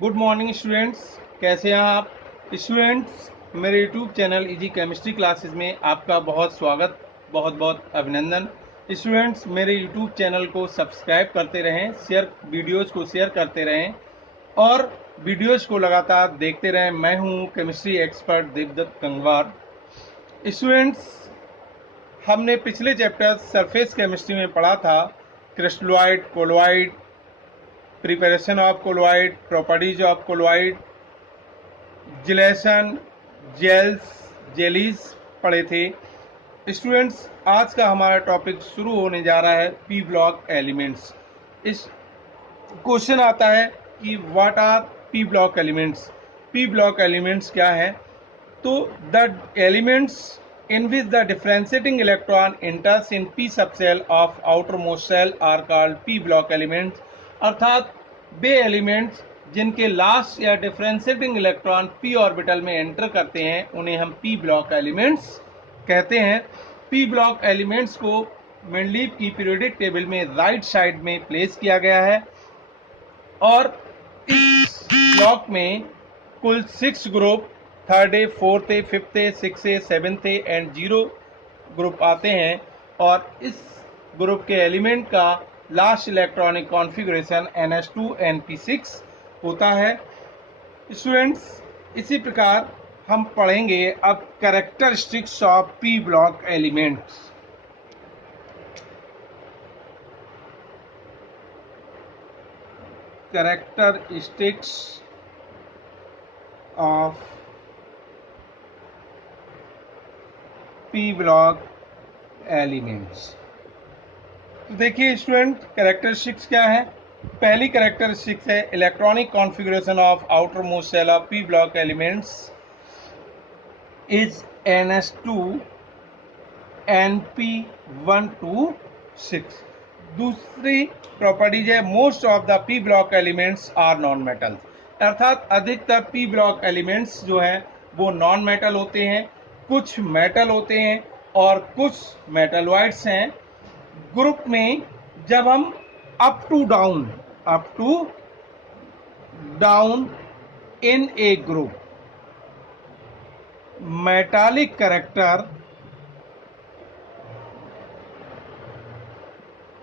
Good morning students, कैसे हैं आप स्टूडेंट्स। मेरे YouTube channel easy chemistry classes में आपका बहुत स्वागत, बहुत बहुत अभिनंदन। स्टूडेंट्स, मेरे यूट्यूब चैनल को सब्सक्राइब करते रहें, वीडियोज़ को शेयर करते रहें और वीडियोज़ को लगातार देखते रहें। मैं हूं chemistry expert Devdutt Gangwar. Students, हमने पिछले चैप्टर सरफेस केमिस्ट्री में पढ़ा था crystalloid, colloid, preparation of colloid, properties of colloid, gelation, gels, jellies पढ़े थे। स्टूडेंट्स, आज का हमारा टॉपिक शुरू होने जा रहा है पी ब्लॉक एलिमेंट्स। इस क्वेश्चन आता है कि what R P block elements. P block elements क्या है? तो the elements in which the differentiating electron enters in p subshell of outermost shell are called p block elements। अर्थात वे elements जिनके last या डिफरेंशिएटिंग इलेक्ट्रॉन p ऑर्बिटल में enter करते हैं उन्हें हम p ब्लॉक एलिमेंट्स कहते हैं। p ब्लॉक एलिमेंट्स को मेंडलीव की पीरियोडिक टेबल में राइट साइड में प्लेस किया गया है और इस ब्लॉक में कुल 6 group, third A, fourth A, fifth A, six A, seventh A and 0 group आते हैं और इस ग्रुप के एलिमेंट का last electronic configuration NH2 NP6 होता है। स्टूडेंट्स, इसी प्रकार हम पढ़ेंगे अब characteristics of P block elements. Characteristics of P block elements. तो देखिए स्टूडेंट, कैरेक्टरिस्टिक्स क्या है। पहली कैरेक्टरिस्टिक्स है electronic configuration of outer most shell of P block elements is NH2 NP126। दूसरी प्रॉपर्टीज है most of the P block elements are non metal. अर्थात अधिकतर पी ब्लॉक एलिमेंट्स जो हैं वो नॉन मेटल होते हैं, कुछ मेटल होते हैं और कुछ मेटलॉइड्स हैं। ग्रुप में जब हम up to down in a group metallic character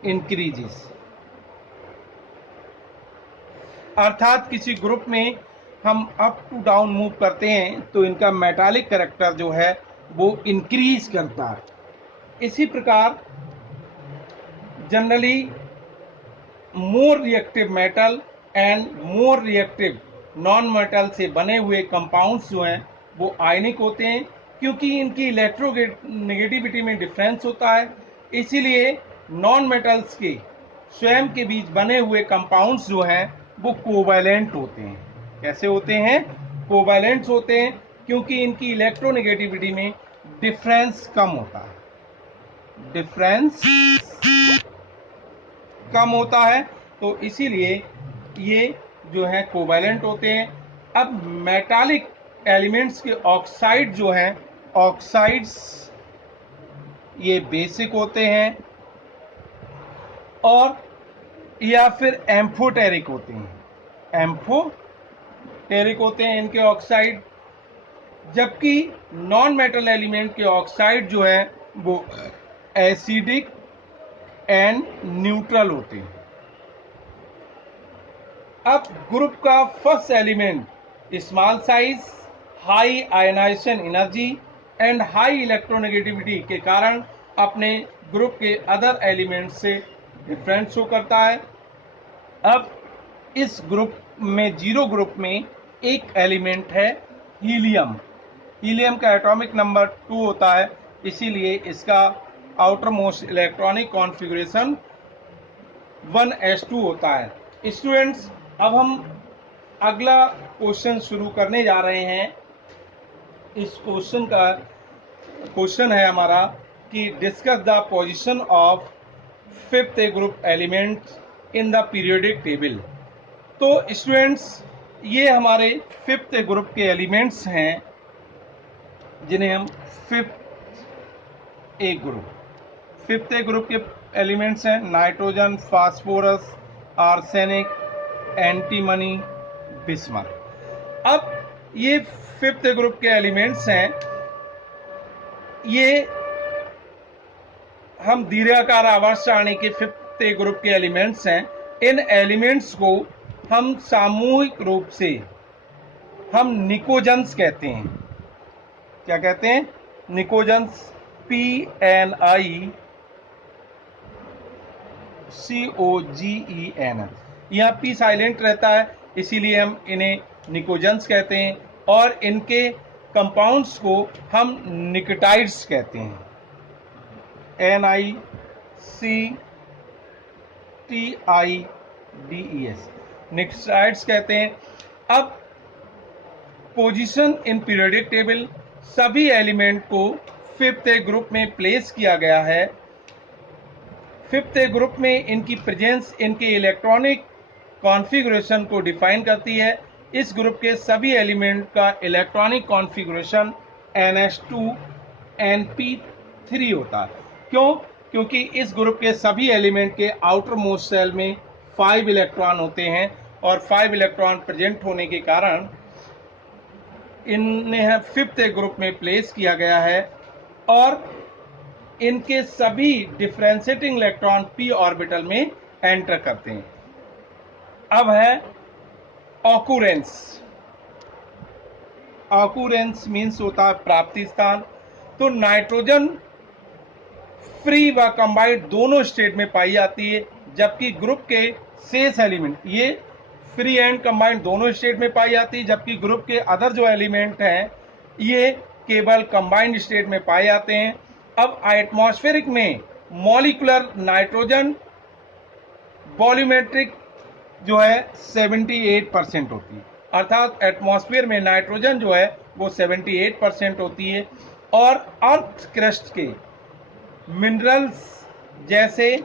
increases. अर्थात किसी ग्रुप में हम अप टू डाउन मूव करते हैं तो इनका मेटालिक कैरेक्टर जो है वो इंक्रीज करता है। इसी प्रकार generally more reactive metal and more reactive non metal से बने हुए कंपाउंड्स जो हैं वो आयनिक होते हैं, क्योंकि इनकी इलेक्ट्रोनेगेटिविटी में डिफरेंस होता है। इसीलिए नॉन मेटल्स के स्वयं के बीच बने हुए कंपाउंड्स जो हैं वो कोवैलेंट होते हैं। कैसे होते हैं? कोवैलेंट्स होते हैं, क्योंकि इनकी इलेक्ट्रोनेगेटिविटी में डिफरेंस कम होता है। तो इसीलिए ये जो है कोवैलेंट होते हैं। अब मेटालिक एलिमेंट्स के ऑक्साइड जो हैं, ऑक्साइड्स ये बेसिक होते हैं और या फिर एम्फोटेरिक होते हैं। एम्फोटेरिक होते हैं इनके ऑक्साइड, जबकि नॉन मेटल एलिमेंट के ऑक्साइड जो है वो एसिडिक एंड न्यूट्रल होते हैं। अब ग्रुप का first element small size, high ionization energy and high electronegativity के कारण अपने ग्रुप के अदर एलिमेंट से डिफरेंट शो करता है। अब इस ग्रुप में 0 ग्रुप में एक एलिमेंट है हीलियम। हीलियम का एटॉमिक नंबर 2 होता है, इसीलिए इसका outer most electronic configuration 1s2 होता है। स्टूडेंट्स, अब हम अगला क्वेश्चन शुरू करने जा रहे हैं। इस क्वेश्चन है हमारा कि discuss the position of fifth group element in the periodic table. तो स्टूडेंट्स, ये हमारे फिफ्थ ग्रुप के एलिमेंट्स हैं जिन्हें हम फिफ्थ ग्रुप के एलिमेंट्स हैं nitrogen, phosphorus, arsenic, antimony, bismuth. अब ये फिफ्थ ग्रुप के एलिमेंट्स हैं, ये हम दीर्घाकार आवर्त सारणी के फिफ्थ ग्रुप के एलिमेंट्स हैं। इन एलिमेंट्स को हम सामूहिक रूप से हम निकोजन्स कहते हैं। क्या कहते हैं? निकोजन्स, PNICOGEN। यहाँ P साइलेंट रहता है, इसीलिए हम इन्हें निकोजन्स कहते हैं। और इनके कंपाउंड्स को हम निकटाइड्स कहते हैं, NICTIDES, निकटाइड्स कहते हैं। अब पोजीशन इन पीरियोडिक टेबल, सभी एलिमेंट को फिफ्थ ग्रुप में प्लेस किया गया है। फिफ्थ ग्रुप में इनकी प्रेजेंस इनके इलेक्ट्रॉनिक कॉन्फ़िगरेशन को डिफाइन करती है। इस ग्रुप के सभी एलिमेंट का इलेक्ट्रॉनिक कॉन्फ़िगरेशन NH2NP3 होता है। क्यों? क्योंकि इस ग्रुप के सभी एलिमेंट के आउटर मोस्ट शेल में 5 इलेक्ट्रॉन होते हैं, और 5 इलेक्ट्रॉन प्रेजेंट होने के कारण इन्हें फिफ्थ ग्रुप में प्लेस किया गया है। और इनके सभी डिफरेंशिएटिंग इलेक्ट्रॉन p ऑर्बिटल में एंटर करते हैं। अब है ऑकुरेंस। ऑकुरेंस मीन्स होता है प्राप्ति स्थान। तो नाइट्रोजन फ्री व कंबाइंड दोनों स्टेट में पाई जाती है, जबकि ग्रुप के शेष एलिमेंट ये फ्री एंड कंबाइंड दोनों स्टेट में पाई जाती है, जबकि ग्रुप के अदर जो एलिमेंट हैं ये केवल कंबाइंड स्टेट में पाए जाते हैं। अब एटमॉस्फेरिक में मॉलिक्यूलर नाइट्रोजन वॉल्यूमेट्रिक जो है 78% होती है, अर्थात एटमॉस्फेयर में नाइट्रोजन जो है वो 78% होती है। और अर्थ क्रस्ट के मिनरल्स जैसे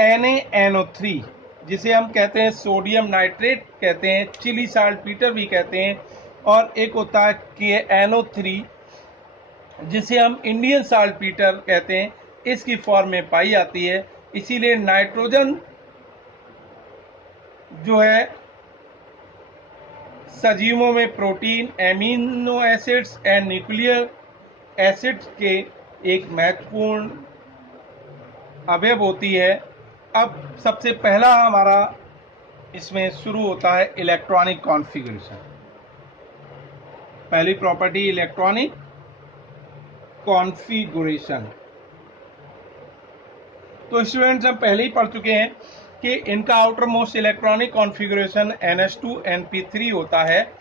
NaNO3, जिसे हम कहते हैं सोडियम नाइट्रेट कहते हैं, चिली साल्टपीटर भी कहते हैं, और एक होता है KNO3 जिसे हम इंडियन साल्टपीटर कहते हैं, इसकी फॉर्म में पाई जाती है। इसीलिए नाइट्रोजन जो है सजीवों में protein, amino acids and nuclear acids के एक महत्वपूर्ण अवयव होती है। अब सबसे पहला हमारा इसमें शुरू होता है इलेक्ट्रॉनिक कॉन्फ़िगरेशन। पहली प्रॉपर्टी इलेक्ट्रॉनिक कॉन्फ़िगरेशन। तो स्टूडेंट्स हम पहले ही पढ़ चुके हैं कि इनका outer most electronic configuration NH2NP3 होता है।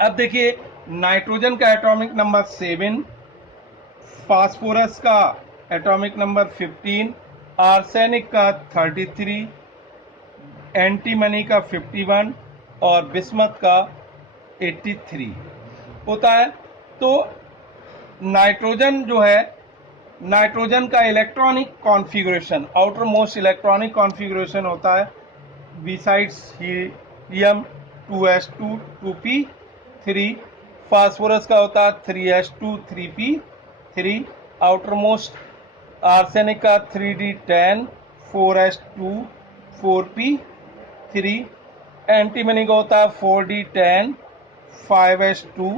अब देखिए, नाइट्रोजन का एटॉमिक नंबर 7, फास्फोरस का एटॉमिक नंबर 15, आर्सेनिक का 33, एंटीमनी का 51 और बिस्मथ का 83 होता है। तो नाइट्रोजन जो है, नाइट्रोजन का electronic configuration, outer most electronic configuration होता है besides helium 2s2 2p3, phosphorus का होता है 3s2 3p3, outer most arsenic का 3d10 4s2 4p3, एंटीमनी का होता है 4d10 5s2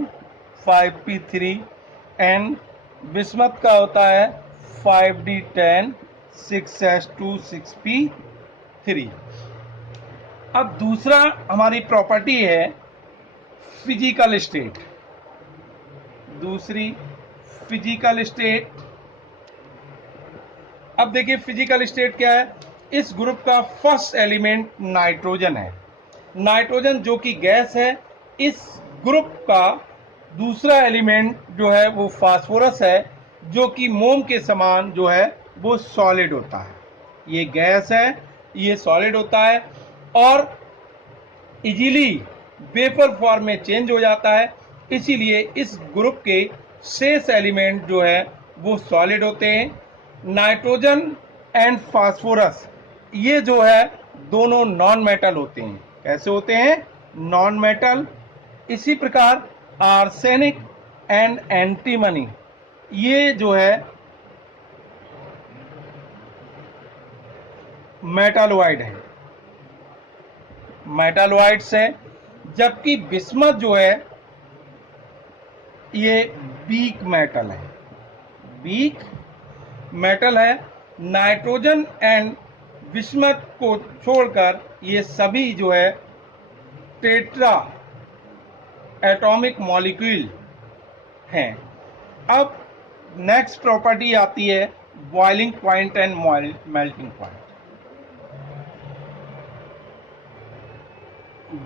5p3 and bismuth का होता है 5d10 6s2 6p3। अब दूसरा हमारी प्रॉपर्टी है फिजिकल स्टेट। दूसरी फिजिकल स्टेट। अब देखिए फिजिकल स्टेट क्या है। इस ग्रुप का फर्स्ट एलिमेंट नाइट्रोजन है। नाइट्रोजन जो कि गैस है। इस ग्रुप का दूसरा एलिमेंट जो है वो फास्फोरस है, जो कि मोम के समान जो है वो सॉलिड होता है। ये गैस है, ये सॉलिड होता है और इजीली वेपर फॉर्म में चेंज हो जाता है। इसीलिए इस ग्रुप के शेष एलिमेंट जो है वो सॉलिड होते हैं। नाइट्रोजन एंड फास्फोरस ये जो है दोनों नॉन मेटल होते हैं। कैसे होते हैं? Non metal. इसी प्रकार आर्सेनिक एंड एंटीमनी ये जो है मेटालॉइड है, मेटालॉइड्स है। जबकि बिस्मथ जो है ये वीक मेटल है, वीक मेटल है। नाइट्रोजन एंड बिस्मथ को छोड़कर ये सभी जो है टेट्रा एटॉमिक मॉलिक्यूल हैं। अब नेक्स्ट प्रॉपर्टी आती है boiling point and melting point.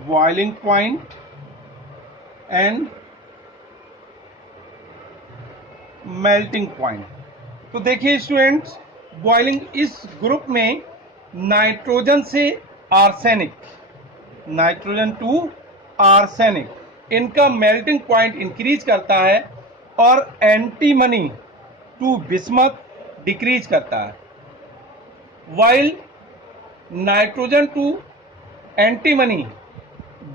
Boiling point and melting point. तो देखिए स्टूडेंट्स, बॉइलिंग इस ग्रुप में नाइट्रोजन से आर्सेनिक, नाइट्रोजन टू आर्सेनिक, इनका मेल्टिंग पॉइंट इंक्रीज करता है और एंटीमनी टू बिस्मथ डिक्रीज करता है। While nitrogen to antimony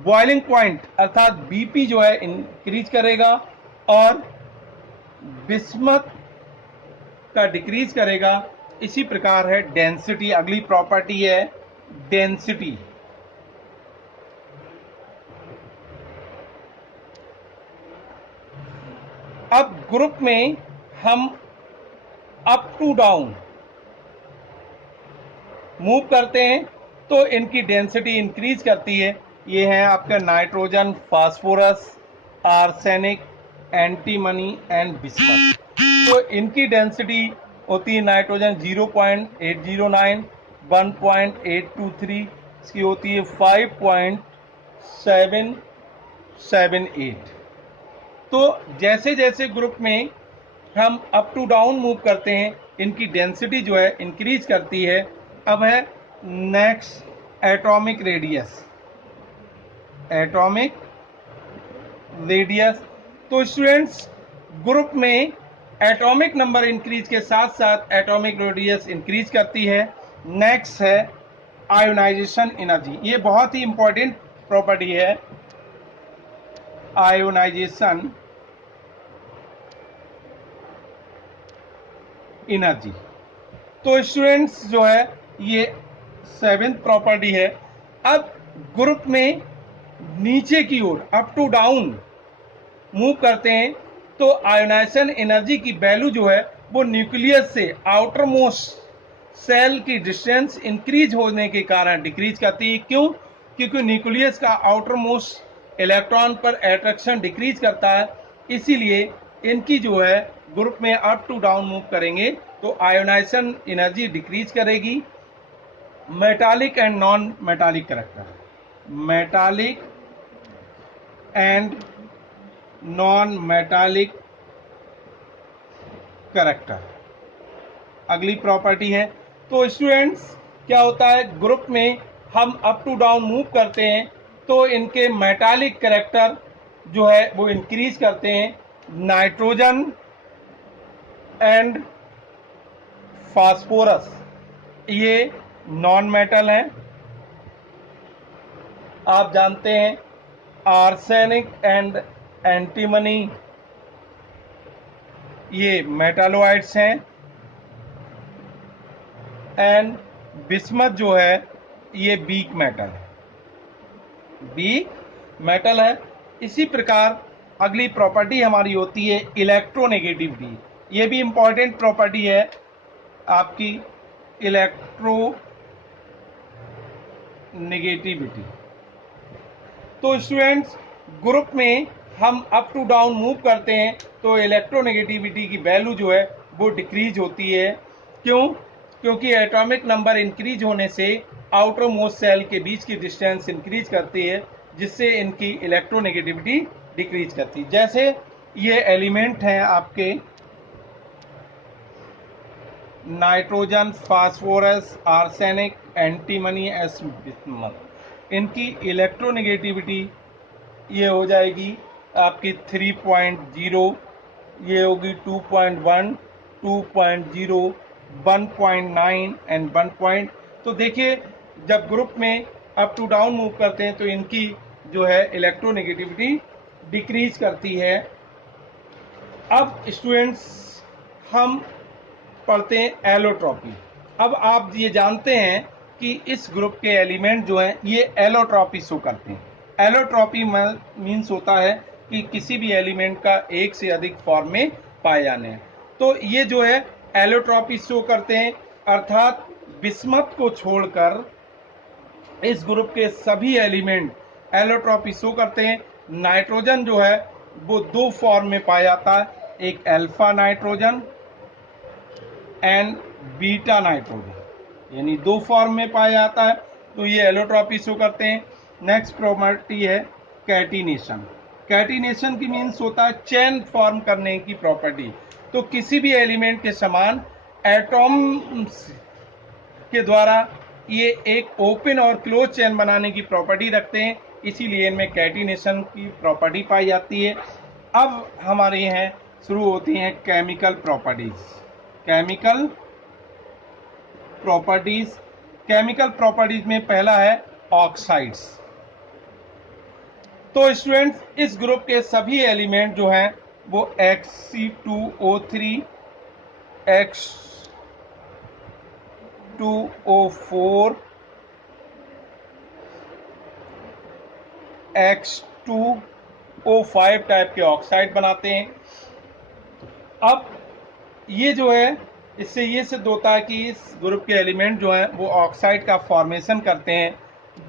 boiling point अर्थात बीपी जो है इंक्रीज करेगा और बिस्मथ का डिक्रीज करेगा। इसी प्रकार है डेंसिटी, अगली प्रॉपर्टी है डेंसिटी। अब ग्रुप में हम अप टू डाउन मूव करते हैं तो इनकी डेंसिटी इंक्रीज करती है। ये है आपका nitrogen, phosphorus, arsenic, antimony and bismuth. तो इनकी डेंसिटी होती है नाइट्रोजन 0.809, 1.823, इसकी होती है 5.778। तो जैसे जैसे ग्रुप में हम अप टू डाउन मूव करते हैं इनकी डेंसिटी जो है इंक्रीज करती है। अब है next atomic radius, atomic radius. तो स्टूडेंट्स, ग्रुप में एटॉमिक नंबर इंक्रीज के साथ साथ एटॉमिक रेडियस इंक्रीज करती है। नेक्स्ट है आयोनाइजेशन एनर्जी, ये बहुत ही इंपॉर्टेंट प्रॉपर्टी है, आयोनाइजेशन एनर्जी। तो स्टूडेंट्स जो है ये 7th प्रॉपर्टी है। अब ग्रुप में नीचे की ओर अप टू डाउन मूव करते हैं तो आयोनाइजेशन एनर्जी की वैल्यू जो है वो न्यूक्लियस से आउटर मोस्ट सेल की डिस्टेंस इंक्रीज होने के कारण डिक्रीज करती है। क्यों? क्योंकि न्यूक्लियस का आउटर मोस्ट इलेक्ट्रॉन पर अट्रैक्शन डिक्रीज करता है, इसीलिए इनकी जो है ग्रुप में अप टू डाउन मूव करेंगे तो आयोनाइजेशन एनर्जी डिक्रीज करेगी। Metallic and non metallic character, metallic and non metallic character अगली प्रॉपर्टी है। तो स्टूडेंट्स क्या होता है, ग्रुप में हम अप टू डाउन मूव करते हैं तो इनके मेटालिक कैरेक्टर जो है वो इंक्रीज करते हैं। नाइट्रोजन एंड फास्फोरस ये नॉन मेटल हैं, आप जानते हैं। आर्सेनिक एंड एंटीमनी ये मेटालोइड्स हैं एंड बिस्मथ जो है ये वीक मेटल है, वीक मेटल है। इसी प्रकार अगली प्रॉपर्टी हमारी होती है इलेक्ट्रोनेगेटिविटी, ये भी इंपॉर्टेंट प्रॉपर्टी है आपकी, इलेक्ट्रोनेगेटिविटी। तो स्टूडेंट्स ग्रुप में हम अप टू डाउन मूव करते हैं तो इलेक्ट्रोनेगेटिविटी की वैल्यू जो है वो डिक्रीज होती है। क्यों? क्योंकि एटॉमिक नंबर इंक्रीज होने से आउटर मोस्ट सेल के बीच की डिस्टेंस इंक्रीज करती है, जिससे इनकी इलेक्ट्रोनेगेटिविटी डिक्रीज करती है। जैसे ये एलिमेंट हैं आपके nitrogen, phosphorus, arsenic, antimony, bismuth, इनकी इलेक्ट्रोनेगेटिविटी ये हो जाएगी आपकी 3.0, ये होगी 2.1, 2.0, 1.9 एंड 1. तो देखिए जब ग्रुप में अप टू डाउन मूव करते हैं तो इनकी जो है इलेक्ट्रोनेगेटिविटी डिक्रीज करती है। अब स्टूडेंट्स हम पढ़ते हैं एलोट्रॉपी। अब आप ये जानते हैं कि इस ग्रुप के एलिमेंट जो हैं ये एलोट्रॉपी शो करते हैं। एलोट्रॉपी मीन्स होता है कि किसी भी एलिमेंट का एक से अधिक फॉर्म में पाए जाने। तो ये जो है एलोट्रॉपी शो करते हैं, अर्थात बिस्मथ को छोड़कर इस ग्रुप के सभी एलिमेंट एलोट्रॉपी शो करते हैं। नाइट्रोजन जो है वो दो फॉर्म में पाया जाता है, एक alpha nitrogen and beta nitrogen, यानी दो फॉर्म में पाया जाता है, तो ये एलोट्रॉपी शो करते हैं। नेक्स्ट प्रॉपर्टी है कैटिनेशन। कैटिनेशन की मीन्स होता है चेन फॉर्म करने की प्रॉपर्टी। तो किसी भी एलिमेंट के समान एटॉम्स के द्वारा ये एक ओपन और क्लोज चेन बनाने की प्रॉपर्टी रखते हैं, इसीलिए इनमें कैटिनेशन की प्रॉपर्टी पाई जाती है। अब हमारे यहाँ शुरू होती हैं chemical properties. Chemical properties, chemical properties में पहला है ऑक्साइड्स। तो स्टूडेंट्स, इस ग्रुप के सभी एलिमेंट जो हैं वो Xc2O3, X2O4, X2O5 टाइप के ऑक्साइड बनाते हैं। अब ये जो है, इससे ये सिद्ध होता है कि इस ग्रुप के एलिमेंट जो हैं वो ऑक्साइड का फॉर्मेशन करते हैं,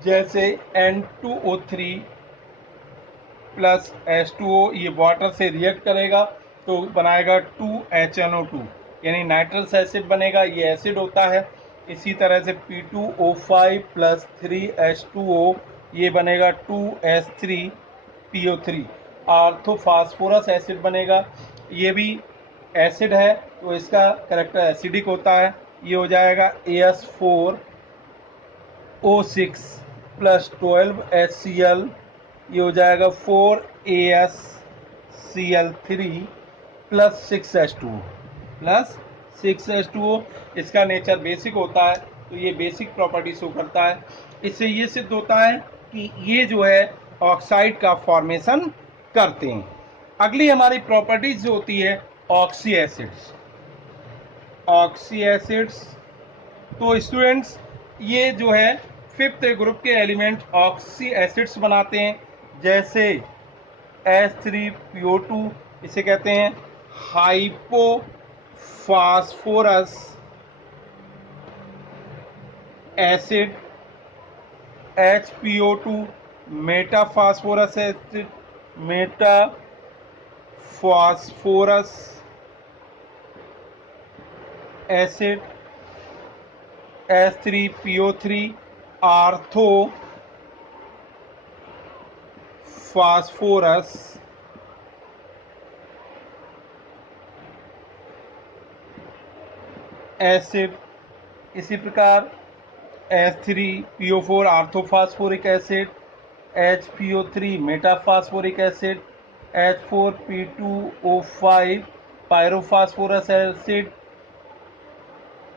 जैसे N2O3 प्लस H2O, ये वाटर से रिएक्ट करेगा तो बनाएगा 2HNO2, यानी नाइट्रस एसिड बनेगा, ये एसिड होता है। इसी तरह से P2O5 प्लस 3H2O, ये बनेगा 2H3PO3। आर्थोफास्फोरस एसिड बनेगा, ये भी एसिड है तो इसका करेक्टर एसिडिक होता है, ये हो जाएगा AS4O6 प्लस 12HCl, ये हो जाएगा 4AsCl3 प्लस 6H2O। इसका नेचर बेसिक होता है, तो ये बेसिक प्रॉपर्टी शो करता है। इससे ये सिद्ध होता है कि ये जो है ऑक्साइड का फॉर्मेशन करते हैं। अगली हमारी प्रॉपर्टीज जो होती है ऑक्सी एसिड्स। ऑक्सी एसिड्स, तो स्टूडेंट्स ये जो है फिफ्थ ग्रुप के एलिमेंट ऑक्सी एसिड्स बनाते हैं, जैसे H3PO2, इसे कहते हैं hypophosphorous acid. HPO2 metaphosphorous acid, metaphosphorous acid. H3PO3 ortho phosphorous acid. इसी प्रकार H3PO4 orthophosphoric acid, HPO3 metaphosphoric acid, H4P2O5 pyrophosphorous acid,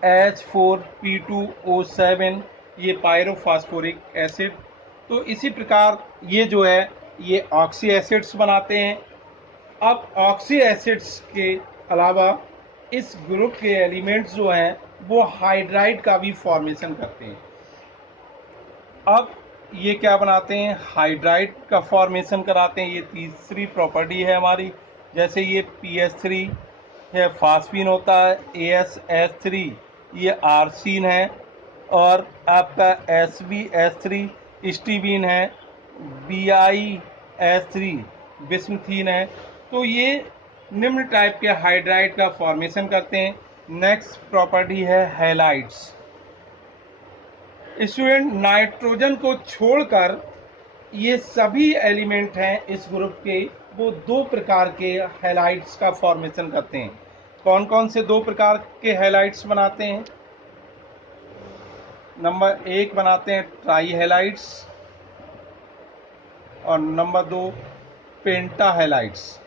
H4P2O7 ये पायरोफास्फोरिक एसिड। तो इसी प्रकार ये जो है ये ऑक्सी एसिड्स बनाते हैं। अब ऑक्सी एसिड्स के अलावा इस ग्रुप के एलिमेंट्स जो हैं वो हाइड्राइड का भी फॉर्मेशन करते हैं। अब ये क्या बनाते हैं, हाइड्राइड का फॉर्मेशन कराते हैं। ये तीसरी प्रॉपर्टी है हमारी। जैसे ये PH3 है, फास्फीन होता है, AsH3 ये आर्सीन है, और आपका SbH3 स्टीबीन है, BiH3 बिस्मथीन है। तो ये निम्न टाइप के हाइड्राइड का फॉर्मेशन करते हैं। नेक्स्ट प्रॉपर्टी है हैलाइड्स। स्टूडेंट, नाइट्रोजन को छोड़कर ये सभी एलिमेंट हैं इस ग्रुप के, वो दो प्रकार के हैलाइड्स का फॉर्मेशन करते हैं। कौन कौन से दो प्रकार के हैलाइड्स बनाते हैं? नंबर 1 बनाते हैं ट्राई हैलाइड्स, और नंबर 2 पेंटा हैलाइड्स,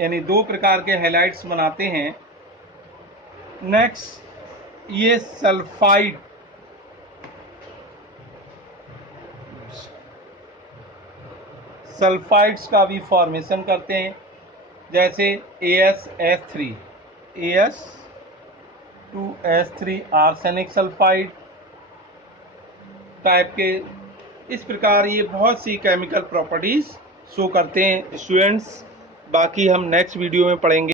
यानी दो प्रकार के हैलाइड्स बनाते हैं। नेक्स्ट, ये सल्फाइड्स का भी फॉर्मेशन करते हैं, जैसे AS2S3 आर्सेनिक सल्फाइड टाइप के इस प्रकार ये बहुत सी केमिकल प्रॉपर्टीज शो करते हैं स्टूडेंट्स। बाकी हम नेक्स्ट वीडियो में पढ़ेंगे।